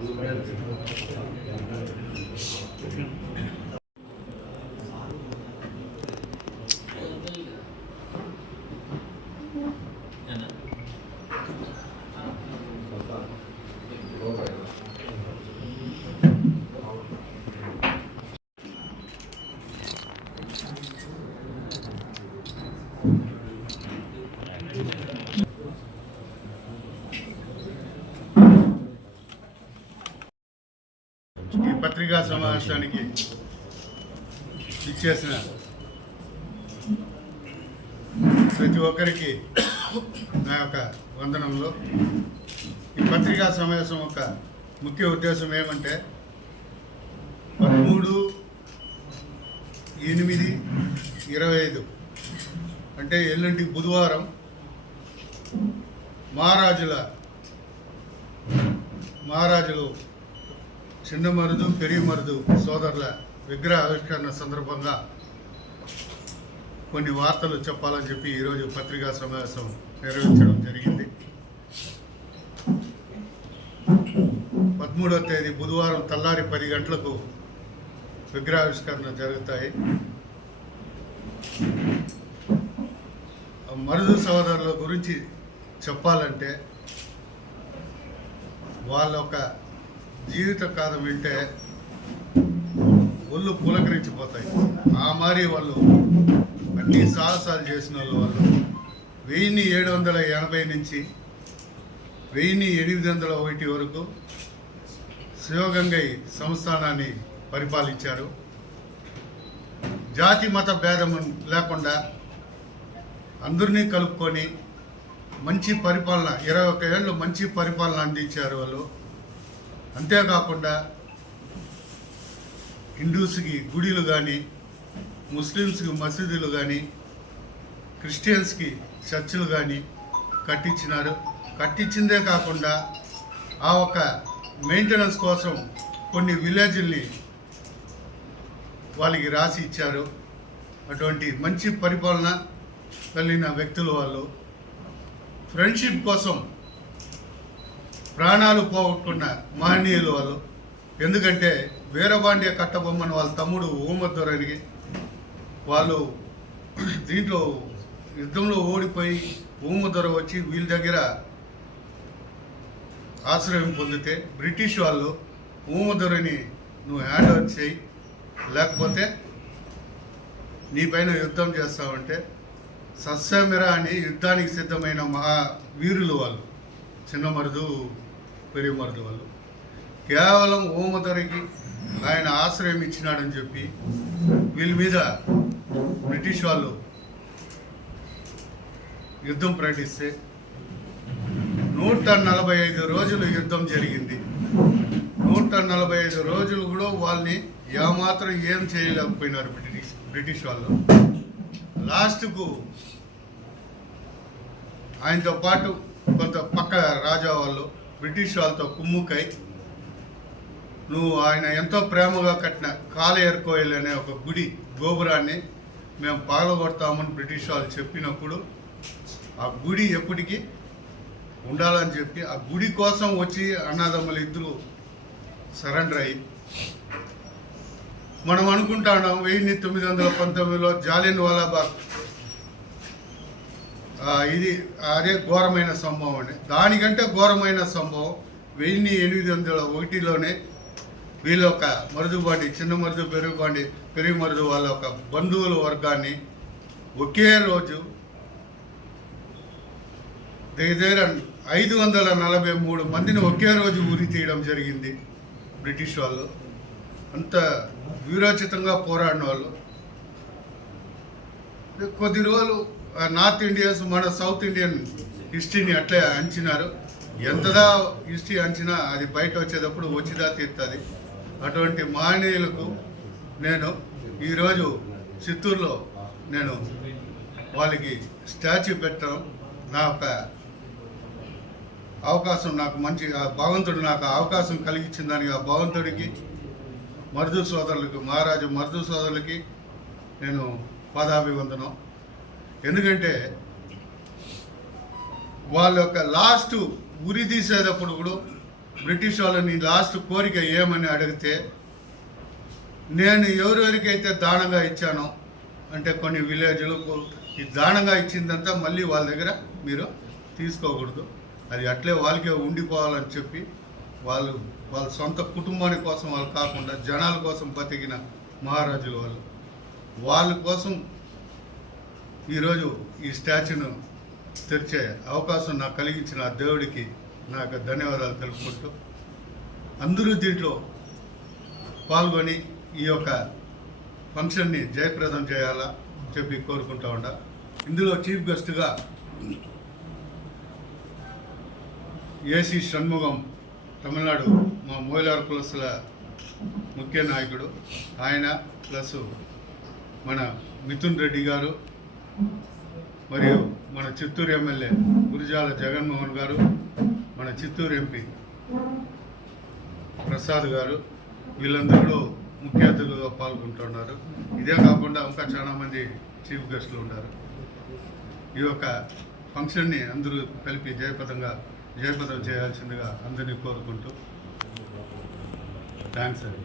ఈ పత్రికా సమావేశానికి ఇచ్చేసిన ప్రతి ఒక్కరికి నా యొక్క వందనంలో ఈ పత్రికా సమావేశం యొక్క ముఖ్య ఉద్దేశం ఏమంటే పదమూడు ఎనిమిది ఇరవై ఐదు. అంటే ఎల్లుండి బుధవారం మహారాజుల మహారాజులు చిన్న మరుదు పెరిగి మరుదు సోదరుల విగ్రహ ఆవిష్కరణ సందర్భంగా కొన్ని వార్తలు చెప్పాలని చెప్పి ఈరోజు పత్రికా సమావేశం నిర్వహించడం జరిగింది. పదమూడవ తేదీ బుధవారం తెల్లారి పది గంటలకు విగ్రహావిష్కరణ జరుగుతాయి. మరుదు సోదరుల గురించి చెప్పాలంటే వాళ్ళ ఒక జీవిత కథ వింటే ఒళ్ళు పులకరించిపోతాయి. ఆ మారి వాళ్ళు అన్ని సాహసాలు చేసిన వాళ్ళు వాళ్ళు. వెయ్యిన్ని ఏడు వందల ఎనభై నుంచి వెయ్యిన్ని ఎనిమిది వందల ఒకటి వరకు శివగంగై సంస్థానాన్ని పరిపాలించారు. జాతి మత భేదం లేకుండా అందరినీ కలుపుకొని మంచి పరిపాలన ఇరవై ఒక్క ఏళ్ళు మంచి పరిపాలన అందించారు వాళ్ళు. అంతేకాకుండా హిందూస్కి గుడిలు కానీ ముస్లిమ్స్కి మసీదులు కానీ క్రిస్టియన్స్కి చర్చిలు కానీ కట్టించినారు కట్టించిందే కాకుండా ఆ ఒక మెయింటెనెన్స్ కోసం కొన్ని విలేజ్ల్ని వాళ్ళకి రాసి ఇచ్చారు. అటువంటి మంచి పరిపాలన కలిగిన వ్యక్తులు వాళ్ళు. ఫ్రెండ్షిప్ కోసం ప్రాణాలు పోగొట్టుకున్న మహనీయులు వాళ్ళు. ఎందుకంటే వీరబాండ్య కట్టబొమ్మని వాళ్ళ తమ్ముడు ఊమద్దొరని వాళ్ళు దీంట్లో యుద్ధంలో ఓడిపోయి ఊమద్దొర వచ్చి వీళ్ళ దగ్గర ఆశ్రయం పొందితే బ్రిటిష్ వాళ్ళు ఊమద్దొరని నువ్వు హ్యాండ్ ఓవర్ చేయి లేకపోతే నీ పైన యుద్ధం చేస్తావంటే సస్యమిర అని యుద్ధానికి సిద్ధమైన మహా వీరులు వాళ్ళు. చిన్న మరుదు వాళ్ళు కేవలం ఓమధరికి ఆయన ఆశ్రయం ఇచ్చినాడని చెప్పి వీళ్ళ మీద బ్రిటిష్ వాళ్ళు యుద్ధం ప్రకటిస్తే నూట నలభై ఐదు రోజులు యుద్ధం జరిగింది. నూట నలభై ఐదు రోజులు కూడా వాళ్ళని ఏమాత్రం ఏం చేయలేకపోయినారు బ్రిటిష్ బ్రిటిష్ వాళ్ళు. లాస్ట్కు ఆయనతో పాటు కొంత పక్క రాజా వాళ్ళు బ్రిటిష్ వాళ్ళతో కుమ్ముకై నువ్వు ఆయన ఎంతో ప్రేమగా కట్టిన కాలేర్ కోయల్ అనే ఒక గుడి గోపురాన్ని మేము పగలగొడతామని బ్రిటిష్ వాళ్ళు చెప్పినప్పుడు ఆ గుడి ఎప్పటికీ ఉండాలని చెప్పి ఆ గుడి కోసం వచ్చి అన్నదమ్ములు ఇద్దరు సరెండర్ అయ్యి మనం అనుకుంటాం వెయ్యి తొమ్మిది వందల పంతొమ్మిదిలో జాలియన్ వాలాబాగ్ ఇది అదే ఘోరమైన సంభవం అండి. దానికంటే ఘోరమైన సంభవం వెయ్యి ఎనిమిది వందల ఒకటిలోనే వీళ్ళ ఒక మరుదుబాటి చిన్న మరుదు పెరుగుబాటి పెరుగు మరుదు వాళ్ళ ఒక బంధువుల వర్గాన్ని ఒకే రోజు దగ్గర దగ్గర ఐదు వందల నలభై మూడు మందిని ఒకే రోజు ఉరి తీయడం జరిగింది బ్రిటిష్ వాళ్ళు. అంత వీరోచితంగా పోరాడిన వాళ్ళు. కొద్ది రోజులు నార్త్ ఇండియన్స్ మన సౌత్ ఇండియన్ హిస్టరీని అట్లే అంచినారు. ఎంతదా హిస్టరీ అంచినా అది బయట వచ్చేటప్పుడు వచ్చిదా తీర్తుంది అటువంటి మహనీయులకు నేను ఈరోజు చిత్తూరులో నేను వాళ్ళకి స్టాచ్యూ పెట్టడం నా యొక్క అవకాశం నాకు మంచి ఆ భగవంతుడు నాకు అవకాశం కలిగించిన దానికి ఆ భగవంతుడికి మరుదు సోదరులకు మహారాజు మరుదు సోదరులకి నేను పాదాభివందనం. ఎందుకంటే వాళ్ళ యొక్క లాస్ట్ ఉరి తీసేటప్పుడు కూడా బ్రిటిష్ వాళ్ళని లాస్ట్ కోరిక ఏమని అడిగితే నేను ఎవరెవరికైతే దానంగా ఇచ్చానో అంటే కొన్ని విలేజ్లకు ఈ దానంగా ఇచ్చిందంతా మళ్ళీ వాళ్ళ దగ్గర మీరు తీసుకోకూడదు. అది అట్లే వాళ్ళకే ఉండిపోవాలని చెప్పి వాళ్ళు వాళ్ళ సొంత కుటుంబాని కోసం వాళ్ళు కాకుండా జనాల కోసం బతికిన మహారాజులు వాళ్ళు. వాళ్ళ కోసం ఈరోజు ఈ స్టాచ్యూను తెరిచే అవకాశం నాకు కలిగించిన ఆ దేవుడికి నాకు ధన్యవాదాలు తెలుపుకుంటూ అందరూ దీంట్లో పాల్గొని ఈ యొక్క ఫంక్షన్ని జయప్రదం చేయాలా చెప్పి కోరుకుంటా ఉండ. ఇందులో చీఫ్ గెస్ట్గా ఏసీ షణ్ముగం తమిళనాడు మా మోయిలార్ ప్లస్ల ముఖ్య నాయకుడు ఆయన ప్లస్ మన మిథున్ రెడ్డి గారు మరియు మన చిత్తూరు ఎమ్మెల్యే గురిజాల జగన్మోహన్ గారు మన చిత్తూరు ఎంపీ ప్రసాద్ గారు వీళ్ళందరూ ముఖ్య అతిథులుగా పాల్గొంటున్నారు. ఇదే కాకుండా ఇంకా చాలా మంది చీఫ్ గెస్టులు ఉన్నారు. ఈ యొక్క ఫంక్షన్ని అందరూ కలిపి జయప్రదంగా జయప్రదం చేయాల్సిందిగా అందరినీ కోరుకుంటూ. థ్యాంక్స్ అండి.